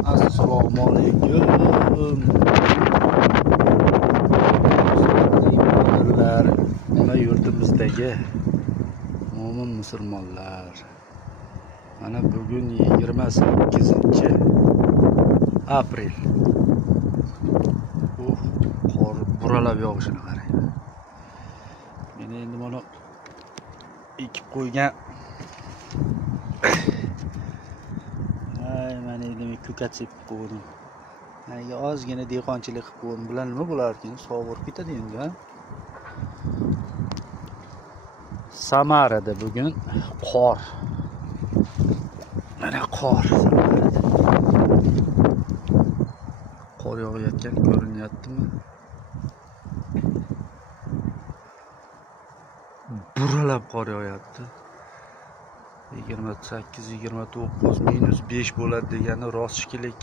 Assalomu alaykum. Birodarlar, mana yurtimizdagi mo'min musulmonlar. Mana bugun 28-aprel. Qor buralab yog'ishini qarang. Men endi mana ekib qo'ygan mana endi men ko'kat sepib qo'ydim. Menga ozgina dehqonchilik qilib qo'ydim. Bular nima bo'lar ekan? Sovurib ketadi endi, ha? Samarada bugun qor. Mana qor. Qor yog'ayotgan ko'rinyaptimi? Buralab qor yog'yapti. 28-29 -5 bo'ladi degani rostchilik.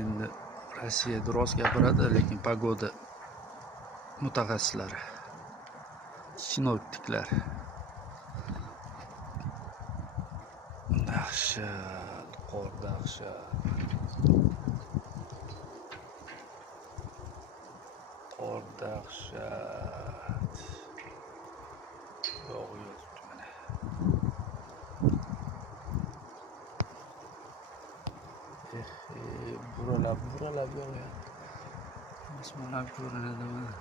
Endi Rossiyada rost gapiradi, lekin pagoda mutaxassislari, sinoptiklar dahshat, qor dahshat. Qor dahshat. Yog'yapti mana. Buralab yog'yapti. Osmonlar ko'rinadi mana.